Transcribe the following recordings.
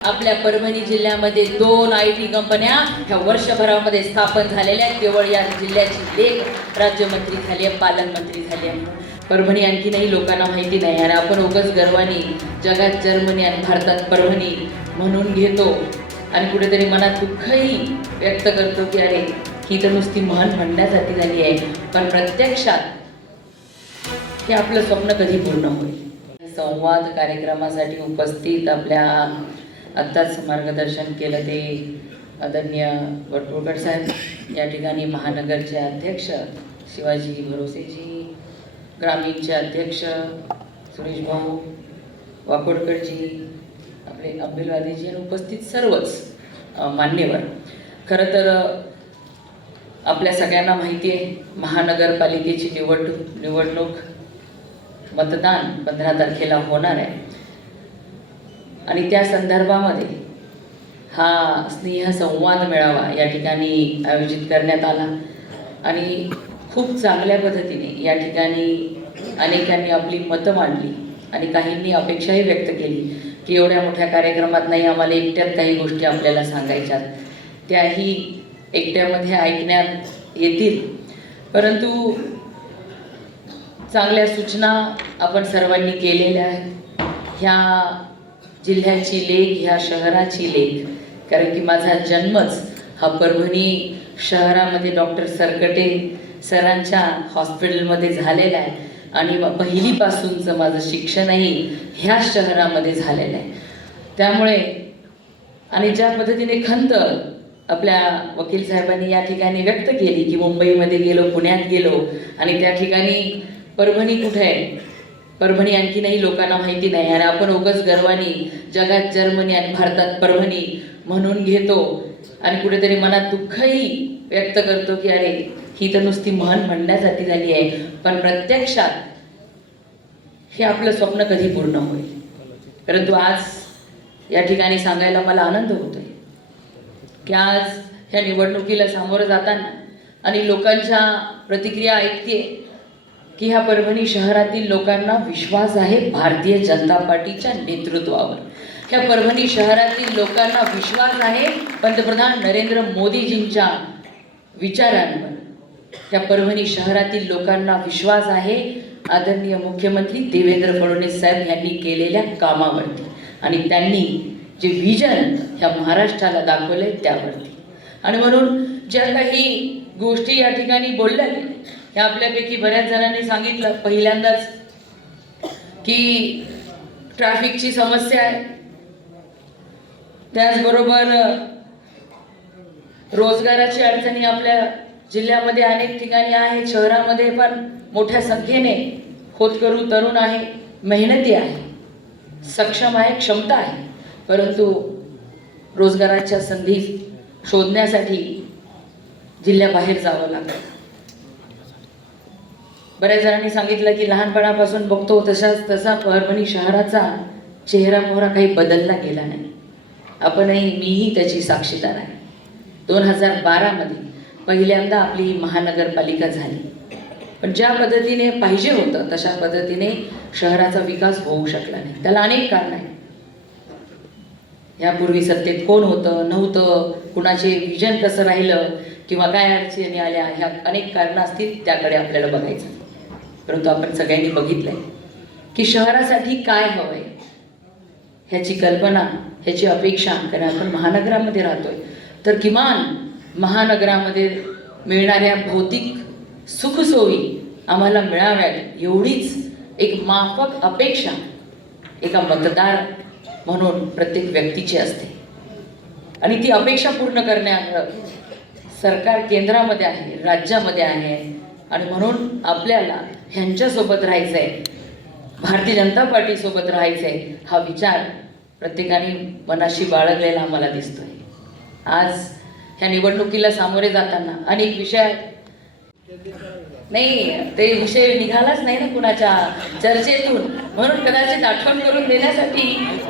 आपल्या परभणी जिल्ह्यामध्ये दोन आय टी कंपन्या ह्या वर्षभरामध्ये स्थापन झालेल्या आहेत. केवळ या जिल्ह्याची एक राज्यमंत्री झाली आहे पालनमंत्री झाली आहे. परभणी आणखीनही लोकांना माहिती नाही आणि आपण उगच गर्वाने जगात जर्मनी आणि भारतात परभणी म्हणून घेतो. आणि कुठेतरी मनात दुःखही व्यक्त करतो की अरे ही तर नुसती महान म्हणण्यासाठी झाली आहे. पण प्रत्यक्षात हे आपलं स्वप्न कधी पूर्ण होईल? संवाद कार्यक्रमासाठी उपस्थित आपल्या आत्ताच मार्गदर्शन केलं ते आदरणीय वटवळकर साहेब. या ठिकाणी महानगरचे अध्यक्ष शिवाजी भरोसेजी ग्रामीणचे अध्यक्ष सुरेश भाऊ वाकोडकरजी आपले अब्दुलवादीजी आणि उपस्थित सर्वच मान्यवर. खरं तर आपल्या सगळ्यांना माहिती आहे महानगरपालिकेची निवडणूक निवडणूक मतदान पंधरा तारखेला होणार आहे. आणि त्या संदर्भामध्ये हा स्नेह संवाद मेळावा या ठिकाणी आयोजित करण्यात आला. आणि खूप चांगल्या पद्धतीने या ठिकाणी अनेकांनी आपली मतं मांडली आणि काहींनी अपेक्षाही व्यक्त केली की एवढ्या मोठ्या कार्यक्रमात नाही आम्हाला एकट्यात काही गोष्टी आपल्याला सांगायच्यात. त्याही एकट्यामध्ये ऐकण्यात येतील. परंतु चांगल्या सूचना आपण सर्वांनी केलेल्या आहेत. ह्या जिल्ह्याची लेख ह्या शहराची लेख. कारण की माझा जन्मच हा परभणी शहरामध्ये डॉक्टर सरकटे सरांच्या हॉस्पिटलमध्ये झालेला आहे. आणि पहिलीपासूनचं माझं शिक्षणही ह्या शहरामध्ये झालेलं आहे. त्यामुळे आणि ज्या पद्धतीने खंत आपल्या वकील साहेबांनी या ठिकाणी व्यक्त केली की मुंबईमध्ये गेलो पुण्यात गेलो आणि त्या ठिकाणी परभणी कुठे आहे? परभणी आणखीनही लोकांना माहिती नाही. आणि आपण उगच गर्वानी जगात जर्मनी आणि भारतात परभणी म्हणून घेतो. आणि कुठेतरी मनात दुःखही व्यक्त करतो की अरे ही तर नुसती म्हण म्हणण्यासाठी झाली आहे. पण प्रत्यक्षात हे आपलं स्वप्न कधी पूर्ण होईल? परंतु आज या ठिकाणी सांगायला मला आनंद होतोय की आज ह्या निवडणुकीला सामोरं जाताना आणि लोकांच्या प्रतिक्रिया ऐकते की ह्या परभणी शहरातील लोकांना विश्वास आहे भारतीय जनता पार्टीच्या नेतृत्वावर. ह्या परभणी शहरातील लोकांना विश्वास आहे पंतप्रधान नरेंद्र मोदीजींच्या विचारांवर. त्या परभणी शहरातील लोकांना विश्वास आहे आदरणीय मुख्यमंत्री देवेंद्र फडणवीस साहेब यांनी केलेल्या कामावरती. आणि त्यांनी जे विजन ह्या महाराष्ट्राला दाखवले त्यावरती. आणि म्हणून ज्या काही गोष्टी या ठिकाणी बोलल्या गेल्या हे आपल्यापैकी बऱ्याच जणांनी सांगितलं पहिल्यांदाच की ट्रॅफिकची समस्या आहे. त्याचबरोबर रोजगाराची अडचणी आपल्या जिल्ह्यामध्ये अनेक ठिकाणी आहे. शहरामध्ये पण मोठ्या संख्येने होतकरू तरुण आहे मेहनती आहे सक्षम आहे क्षमता आहे. परंतु रोजगाराच्या संधी शोधण्यासाठी जिल्ह्याबाहेर जावं लागतं. बऱ्याच जणांनी सांगितलं की लहानपणापासून बघतो तसाच तसा परभणी शहराचा चेहरा मोहरा काही बदलला गेला नाही. आपणही मीही त्याची साक्षीदार आहे. दोन हजार बारामध्ये पहिल्यांदा आपली ही महानगरपालिका झाली. पण ज्या पद्धतीने पाहिजे होतं तशा पद्धतीने शहराचा विकास होऊ शकला नाही. त्याला अनेक कारण आहे यापूर्वी सत्तेत कोण होतं नव्हतं कुणाचे विजन कसं राहिलं किंवा काय अडचणी आल्या ह्या अनेक कारणं असतील त्याकडे आपल्याला बघायचं. परंतु आपण सगळ्यांनी बघितलंय की शहरासाठी काय हवं आहे ह्याची कल्पना ह्याची अपेक्षा कारण आपण महानगरामध्ये राहतोय. तर किमान महानगरामध्ये मिळणाऱ्या भौतिक सुखसोयी आम्हाला मिळाव्यात एवढीच एक माफक अपेक्षा एका मतदार म्हणून प्रत्येक व्यक्तीची असते. आणि ती अपेक्षा पूर्ण करण्या सरकार केंद्रामध्ये आहे राज्यामध्ये आहे आणि म्हणून आपल्याला ह्यांच्यासोबत राहायचं आहे भारतीय जनता पार्टीसोबत राहायचं आहे हा विचार प्रत्येकाने मनाशी बाळगलेला आम्हाला दिसतोय. आज ह्या निवडणुकीला सामोरे जाताना अनेक विषय आहेत. नाही ते विषय निघालाच नाही ना कुणाच्या चर्चेतून. म्हणून कदाचित आठवण करून देण्यासाठी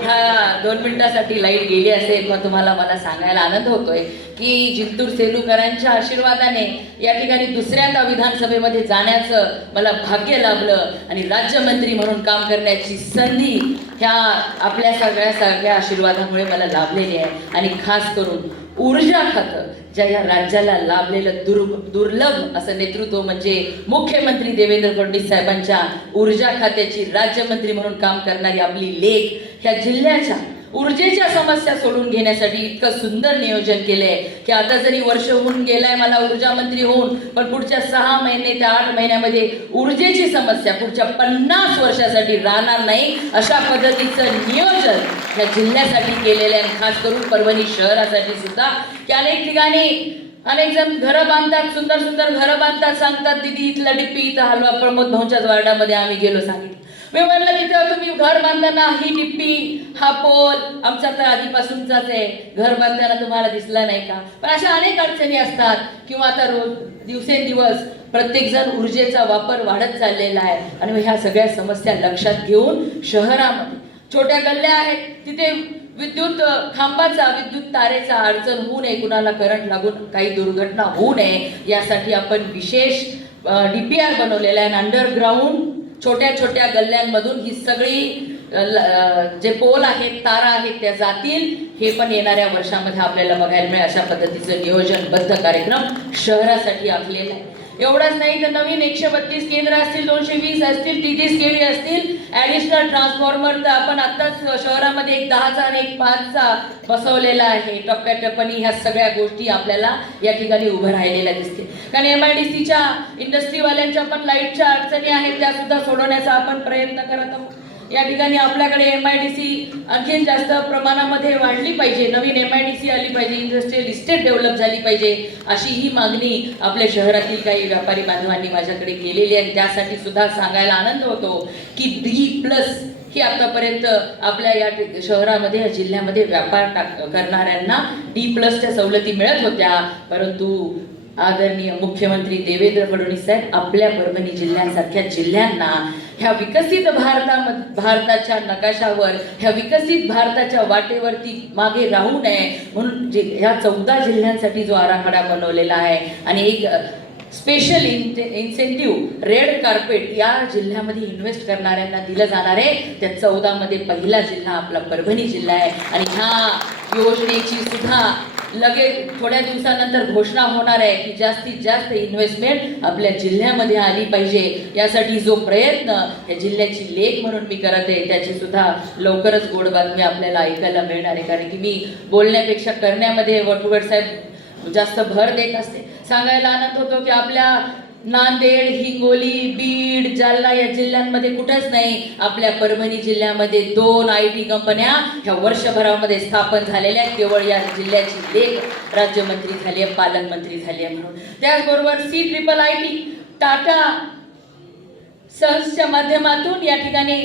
हा दोन मिनिटासाठी लाइट गेली असेल मग तुम्हाला मला सांगायला आनंद होतोय की जिंतूर सेलूकरांच्या आशीर्वादाने या ठिकाणी दुसऱ्यांदा विधानसभेमध्ये जाण्याचं मला भाग्य लाभलं आणि राज्यमंत्री म्हणून काम करण्याची संधी ह्या आपल्या सगळ्या सगळ्या आशीर्वादामुळे मला लाभलेली आहे. आणि खास करून ऊर्जा खातं ज्या या राज्याला लाभलेलं दुर् दुर्लभ असं नेतृत्व म्हणजे मुख्यमंत्री देवेंद्र फडणवीस साहेबांच्या ऊर्जा खात्याची राज्यमंत्री म्हणून काम करणारी आपली लेख ह्या जिल्ह्याच्या ऊर्जेच्या समस्या सोडून घेण्यासाठी इतकं सुंदर नियोजन केलंय की आता जरी वर्ष होऊन गेलाय मला ऊर्जा मंत्री होऊन पण पुढच्या सहा महिने ते आठ महिन्यामध्ये ऊर्जेची समस्या पुढच्या पन्नास वर्षासाठी राहणार नाही अशा पद्धतीचं नियोजन ह्या जिल्ह्यासाठी केलेलं आहे. आणि खास करून परभणी शहरासाठी सुद्धा की अनेक ठिकाणी अनेक जण घरं बांधतात सुंदर सुंदर घरं बांधतात सांगतात दिदी इथलं डिप्पी इथं हलवा प्रमोद भाऊच्याच वार्डामध्ये आम्ही गेलो सांगितलं. मी म्हणलं तिथं तुम्ही घर बांधताना ही डिप्पी हा पोल आमचा तर आधीपासूनचाच आहे. घर बांधताना तुम्हाला दिसला नाही का? पण अशा अनेक अडचणी असतात. किंवा आता रोज दिवसेंदिवस प्रत्येकजण ऊर्जेचा वापर वाढत चाललेला आहे. आणि मग ह्या सगळ्या समस्या लक्षात घेऊन शहरामध्ये छोट्या गल्ल्या आहेत. तिथे विद्युत खांबाचा विद्युत तारेचा अडचण होऊ नये. कुणाला करंट लागून काही दुर्घटना होऊ नये. यासाठी आपण विशेष डी पी आर बनवलेला आहे. अंडरग्राऊंड छोट्या छोट्या गल्ल्यांमधून ही सगळी ल- जे पोल आहेत तारा आहेत त्या जातील. हे पण येणाऱ्या वर्षामध्ये आपल्याला बघायला मिळेल. अशा पद्धतीचं नियोजनबद्ध कार्यक्रम शहरासाठी आखलेला आहे एवढंच नाही तर नवीन एकशे बत्तीस केंद्र असतील दोनशे वीस असतील तेहतीस केळी असतील ॲडिशनल ट्रान्सफॉर्मर तर आपण आत्ताच शहरामध्ये एक दहाचा आणि एक पाचचा बसवलेला आहे. टप्प्याटप्प्याने ह्या सगळ्या गोष्टी आपल्याला या ठिकाणी उभं राहिलेल्या दिसते कारण एम आय डी सीच्या इंडस्ट्रीवाल्यांच्या पण लाईटच्या अडचणी आहेत त्या सुद्धा सोडवण्याचा आपण प्रयत्न करत आहोत. या ठिकाणी आपल्याकडे एम आय डी सी आणखीन जास्त प्रमाणामध्ये वाढली पाहिजे. नवीन एम आय डी सी आली पाहिजे इंडस्ट्रीयल इस्टेट डेव्हलप झाली पाहिजे अशी ही मागणी आपल्या शहरातील काही व्यापारी बांधवांनी माझ्याकडे केलेली आहे. आणि त्यासाठी सुद्धा सांगायला आनंद होतो की डी प्लस ही आतापर्यंत आपल्या या शहरामध्ये या जिल्ह्यामध्ये व्यापार टाक करणाऱ्यांना डी प्लसच्या सवलती मिळत होत्या. परंतु आदरणीय मुख्यमंत्री देवेंद्र फडणवीस साहेब आपल्या परभणी जिल्ह्यासारख्या जिल्ह्यांना ह्या विकसित भारता भारताच्या नकाशावर ह्या विकसित भारताच्या वाटेवरती मागे राहू नये म्हणून जे ह्या चौदा जिल्ह्यांसाठी जो आराखडा बनवलेला आहे. आणि एक स्पेशल इन्सेंटिव्ह रेड कार्पेट या जिल्ह्यामध्ये इन्व्हेस्ट करणाऱ्यांना दिलं जाणार आहे. त्या चौदामध्ये पहिला जिल्हा आपला परभणी जिल्हा आहे. आणि ह्या योजनेची सुद्धा लगेच थोड्या दिवसानंतर घोषणा होणार आहे की जास्तीत जास्त इन्व्हेस्टमेंट आपल्या जिल्ह्यामध्ये आली पाहिजे. यासाठी जो प्रयत्न या जिल्ह्याची लेख म्हणून मी करत आहे त्याची सुद्धा लवकरच गोड बातमी आपल्याला ऐकायला मिळणार आहे. कारण की मी बोलण्यापेक्षा करण्यामध्ये वटुगड साहेब जास्त भर देत असते. सांगायला आनंद होतो की आपल्या नांदेड हिंगोली बीड जालना या जिल्ह्यांमध्ये कुठंच नाही. आपल्या परभणी जिल्ह्यामध्ये दोन आय टी कंपन्या ह्या वर्षभरामध्ये स्थापन झालेल्या आहेत. केवळ या जिल्ह्याची लेख राज्यमंत्री झाली आहे पालनमंत्री झाली आहे म्हणून. त्याचबरोबर C triple I T Tata सन्सच्या माध्यमातून या ठिकाणी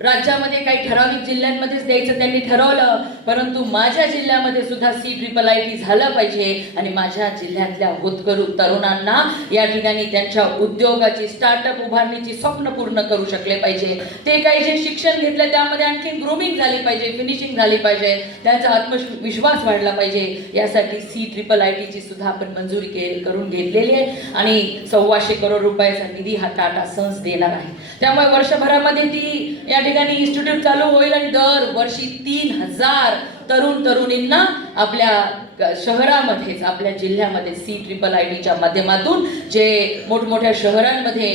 राज्यामध्ये काही ठराविक जिल्ह्यांमध्येच द्यायचं त्यांनी ठरवलं परंतु माझ्या जिल्ह्यामध्ये सुद्धा सी ट्रिपल आय टी झालं पाहिजे आणि माझ्या जिल्ह्यातल्या होतकरू तरुणांना या ठिकाणी त्यांच्या उद्योगाची स्टार्टअप उभारणीची स्वप्न पूर्ण करू शकले पाहिजे. ते काही जे शिक्षण घेतलं त्यामध्ये आणखी ग्रुमिंग झाली पाहिजे फिनिशिंग झाली पाहिजे. त्यांचा आत्मविश्वास वाढला पाहिजे. यासाठी सी ट्रिपल आय टीची सुद्धा आपण मंजुरी के करून घेतलेली आहे आणि सव्वाशे करोड रुपयाचा निधी हा टाटा सन्स देणार आहे. त्यामुळे वर्षभरामध्ये ती या ठिकाणी इन्स्टिट्यूट चालू होईल आणि दर वर्षी तीन हजार तरुण तरुणींना आपल्या शहरामध्येच आपल्या जिल्ह्यामध्ये सी ट्रिपल आय टीच्या माध्यमातून जे मोठमोठ्या शहरांमध्ये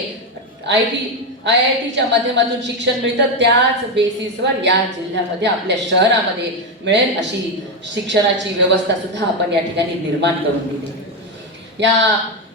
आय टी आय आय टीच्या माध्यमातून शिक्षण मिळतं त्याच बेसिसवर या जिल्ह्यामध्ये आपल्या शहरामध्ये मिळेल अशी शिक्षणाची व्यवस्था सुद्धा आपण या ठिकाणी निर्माण करून दिली. या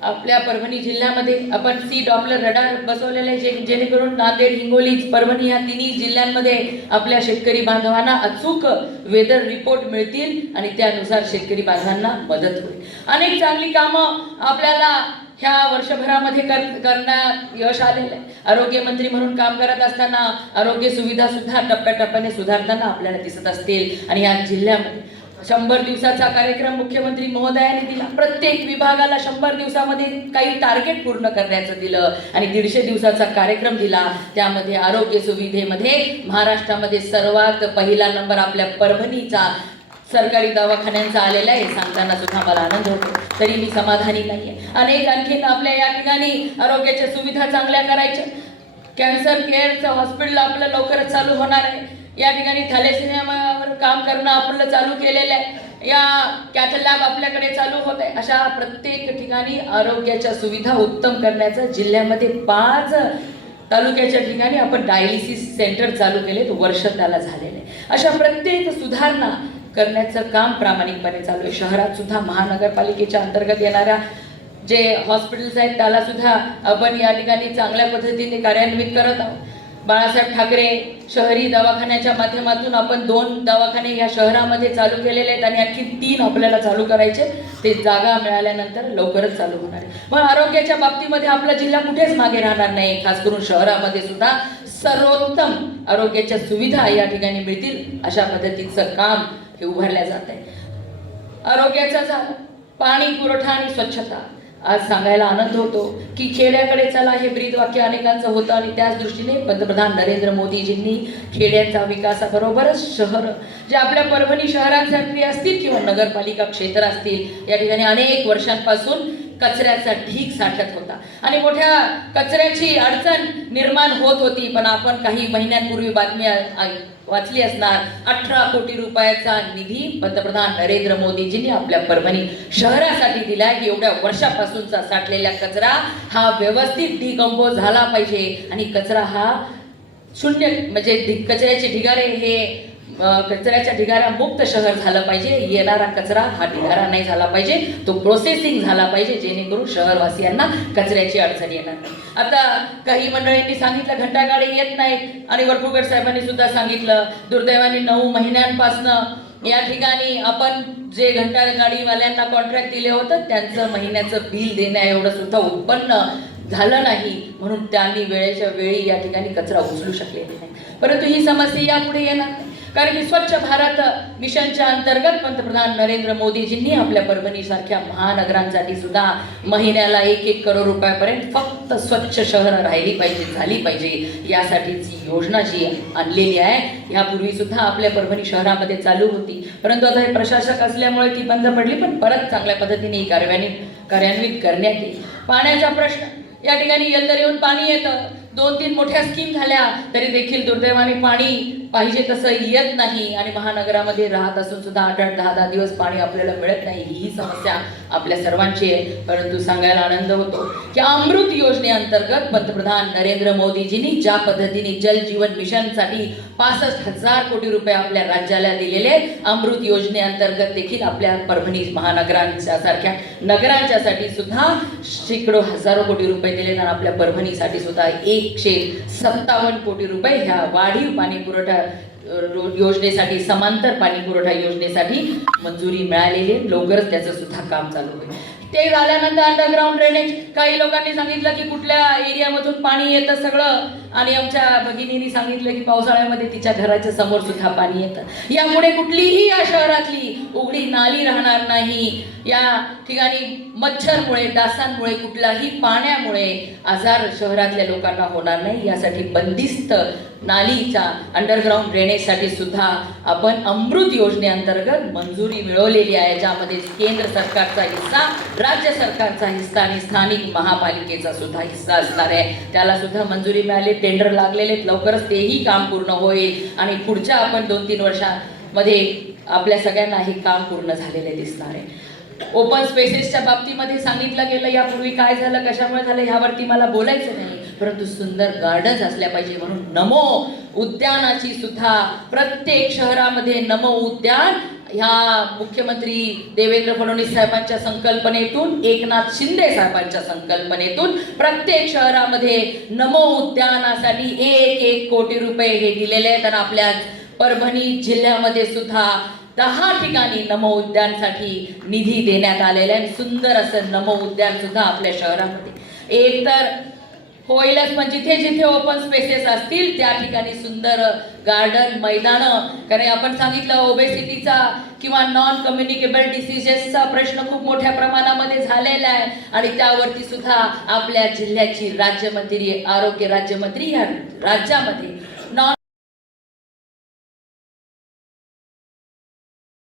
आपल्या परभणी जिल्ह्यामध्ये आपण सी डॉपलर रडार बसवलेले आहे, जे जेणेकरून नांदेड हिंगोली परभणी या तिन्ही जिल्ह्यांमध्ये आपल्या शेतकरी बांधवांना अचूक वेदर रिपोर्ट मिळतील आणि त्यानुसार शेतकरी बांधवांना मदत होईल. अनेक चांगली कामं आपल्याला ह्या वर्षभरामध्ये कर करण्यात यश आलेलं आहे. आरोग्यमंत्री म्हणून काम करत असताना आरोग्य सुविधा सुद्धा टप्प्याटप्प्याने सुधारताना आपल्याला दिसत असतील. आणि या जिल्ह्यामध्ये शंभर दिवसाचा कार्यक्रम मुख्यमंत्री महोदयाने दिला. प्रत्येक विभागाला शंभर दिवसामध्ये काही टार्गेट पूर्ण करण्याचं दिलं आणि दीडशे दिवसाचा कार्यक्रम दिला. त्यामध्ये आरोग्य सुविधेमध्ये महाराष्ट्रामध्ये सर्वात पहिला नंबर आपल्या परभणीचा सरकारी दवाखान्यांचा आलेला आहे. सांगताना सुद्धा मला आनंद होतो. तरी मी समाधानी नाही आहे अनेक आणखीन आपल्या या ठिकाणी आरोग्याच्या सुविधा चांगल्या करायच्या. कॅन्सर केअरचं हॉस्पिटल आपलं लवकरच चालू होणार आहे. या ठिकाणी थॅलेसिमियावर काम करणं आपलं चालू केलेलं आहे. या कॅथ लॅब आपल्याकडे चालू होत आहे. अशा प्रत्येक ठिकाणी आरोग्याच्या सुविधा उत्तम करण्याचं जिल्ह्यामध्ये पाच तालुक्याच्या ठिकाणी आपण डायलिसिस सेंटर चालू केले वर्ष त्याला झालेले आहे. अशा प्रत्येक सुधारणा करण्याचं काम प्रामाणिकपणे चालू आहे. शहरात सुद्धा महानगरपालिकेच्या अंतर्गत येणाऱ्या जे हॉस्पिटल्स आहेत त्याला सुद्धा आपण या ठिकाणी चांगल्या पद्धतीने कार्यान्वित करत आहोत. बाळासाहेब ठाकरे शहरी दवाखान्याच्या माध्यमातून आपण दोन दवाखाने या शहरामध्ये चालू केलेले आहेत आणि आणखी तीन आपल्याला चालू करायचे ते जागा मिळाल्यानंतर लवकरच चालू होणार आहे. मग आरोग्याच्या बाबतीमध्ये आपला जिल्हा कुठेच मागे राहणार नाही. खास करून शहरामध्ये सुद्धा सर्वोत्तम आरोग्याच्या सुविधा या ठिकाणी मिळतील अशा पद्धतीचं काम हे उभारल्या जात आहे. आरोग्याचा झालं. पाणी पुरवठा आणि स्वच्छता. आज सांगायला आनंद होतो की खेड्याकडे चला हे ब्रीद वाक्य अनेकांचं होतं आणि त्याच दृष्टीने पंतप्रधान नरेंद्र मोदीजींनी खेड्यांचा विकासाबरोबरच शहर जे आपल्या परभणी शहरांसारखी असतील किंवा नगरपालिका क्षेत्र असतील या ठिकाणी अनेक वर्षांपासून कचऱ्याचा ढीक साठत होता. आणि मोठ्या कचऱ्याची अडचण निर्माण होत होती पण आपण काही महिन्यांपूर्वी बातमी वाचली असणार. अठरा कोटी रुपयाचा निधी पंतप्रधान नरेंद्र मोदीजींनी आपल्या परभणी शहरासाठी दिलाय की एवढ्या वर्षापासूनचा साठलेला कचरा हा व्यवस्थित डिकंपोज झाला पाहिजे. आणि कचरा हा शून्य म्हणजे ढि- कचऱ्याचे ढिगारे हे कचऱ्याच्या ढिगाऱ्या मुक्त शहर झालं पाहिजे. येणारा कचरा हा ढिगारा नाही झाला पाहिजे. तो प्रोसेसिंग झाला पाहिजे जेणेकरून शहरवासियांना कचऱ्याची अडचण येणार नाही. आता काही मंडळींनी सांगितलं घंटागाडी येत नाहीत. आणि वरपुगड साहेबांनी सुद्धा सांगितलं दुर्दैवाने नऊ महिन्यांपासनं या ठिकाणी आपण जे घंटा गाडीवाल्यांना कॉन्ट्रॅक्ट दिले होतं त्यांचं महिन्याचं बिल देण्या एवढं सुद्धा उत्पन्न झालं नाही. म्हणून त्यांनी वेळेच्या वेळी या ठिकाणी कचरा उचलू शकलेली नाही. परंतु ही समस्या यापुढे येणार. नाही कारण की स्वच्छ भारत मिशनच्या अंतर्गत पंतप्रधान नरेंद्र मोदीजींनी आपल्या परभणीसारख्या महानगरांसाठी सुद्धा महिन्याला एक एक करोड रुपयापर्यंत फक्त स्वच्छ शहरं राहिली पाहिजे झाली पाहिजे यासाठीची योजना जी आणलेली आहे यापूर्वी सुद्धा आपल्या परभणी शहरामध्ये चालू होती. परंतु आता हे प्रशासक असल्यामुळे ती बंद पडली पण परत चांगल्या पद्धतीने ही कार्यान्वित कार्यान्वित करण्यात येईल. पाण्याचा प्रश्न या ठिकाणी येल्दर येऊन पाणी येतं. दोन तीन मोठ्या स्कीम झाल्या तरी देखील दुर्दैवाने पाणी पाहिजे तसं येत नाही आणि महानगरामध्ये राहत असून सुद्धा आठ आठ दहा दहा दिवस पाणी आपल्याला मिळत नाही. ही समस्या आपल्या सर्वांची आहे. परंतु सांगायला आनंद होतो की अमृत योजनेअंतर्गत पंतप्रधान नरेंद्र मोदीजींनी ज्या पद्धतीने जल जीवन मिशनसाठी पासष्ट हजार कोटी रुपये आपल्या राज्याला दिलेले अमृत योजनेअंतर्गत देखील आपल्या परभणी महानगरांच्या सारख्या नगरांच्यासाठी सुद्धा शेकडो हजारो कोटी रुपये दिले आणि आपल्या परभणीसाठी सुद्धा एकशे सत्तावन्न कोटी रुपये ह्या वाढीव पाणी पुरवठा योजनेसाठी समांतर पाणी पुरवठा योजनेसाठी मंजुरी मिळालेली आहे. लवकरच त्याचं सुद्धा काम चालू होईल ते झाल्यानंतर अंडरग्राऊंड ड्रेनेज काही लोकांनी सांगितलं की कुठल्या एरियामधून पाणी येतं सगळं आणि आमच्या भगिनींनी सांगितलं की पावसाळ्यामध्ये तिच्या घराच्या समोर सुद्धा पाणी येतं. यामुळे कुठलीही या शहरातली उघडी नाली राहणार नाही. या ठिकाणी मच्छरमुळे डासांमुळे कुठलाही पाण्यामुळे आजार शहरातल्या लोकांना होणार नाही. यासाठी बंदिस्त नालीच्या अंडरग्राऊंड ड्रेनेजसाठी सुद्धा आपण अमृत योजनेअंतर्गत मंजुरी मिळवलेली आहे. ज्यामध्ये केंद्र सरकारचा हिस्सा राज्य सरकारचा हिस्सा आणि स्थानिक महापालिकेचा सुद्धा हिस्सा असणार आहे. त्याला सुद्धा मंजुरी मिळाली. टेंडर लागलेले आहेत. लवकरच तेही काम पूर्ण होईल आणि पुढच्या आपण दोन तीन वर्षामध्ये आपल्या सगळ्यांना हे काम पूर्ण झालेले दिसणार आहे ओपन स्पेसेसच्या बाबतीमध्ये सांगितलं गेलं यापूर्वी काय झालं कशामुळे झालं ह्यावरती मला बोलायचं नाही परंतु सुंदर गार्डन्स असल्या पाहिजे म्हणून नमो उद्यानाची सुद्धा प्रत्येक शहरामध्ये नमो उद्यान ह्या मुख्यमंत्री देवेंद्र फडणवीस साहेबांच्या संकल्पनेतून एकनाथ शिंदे साहेबांच्या संकल्पनेतून प्रत्येक शहरामध्ये नमो उद्यानासाठी एक एक कोटी रुपये हे दिलेले आहेत. आणि आपल्या परभणी जिल्ह्यामध्ये सुद्धा दहा ठिकाणी नमो उद्यानसाठी निधी देण्यात आलेला आहे. सुंदर असं नमो उद्यान सुद्धा आपल्या शहरामध्ये. एक तर होईलच पण जिथे जिथे ओपन स्पेसेस असतील त्या ठिकाणी सुंदर गार्डन मैदानं. कारण आपण सांगितलं ओबेसिटीचा किंवा नॉन कम्युनिकेबल डिसिजेसचा प्रश्न खूप मोठ्या प्रमाणामध्ये झालेला आहे. आणि त्यावरती सुद्धा आपल्या जिल्ह्याची राज्यमंत्री आरोग्य राज्यमंत्री या राज्यामध्ये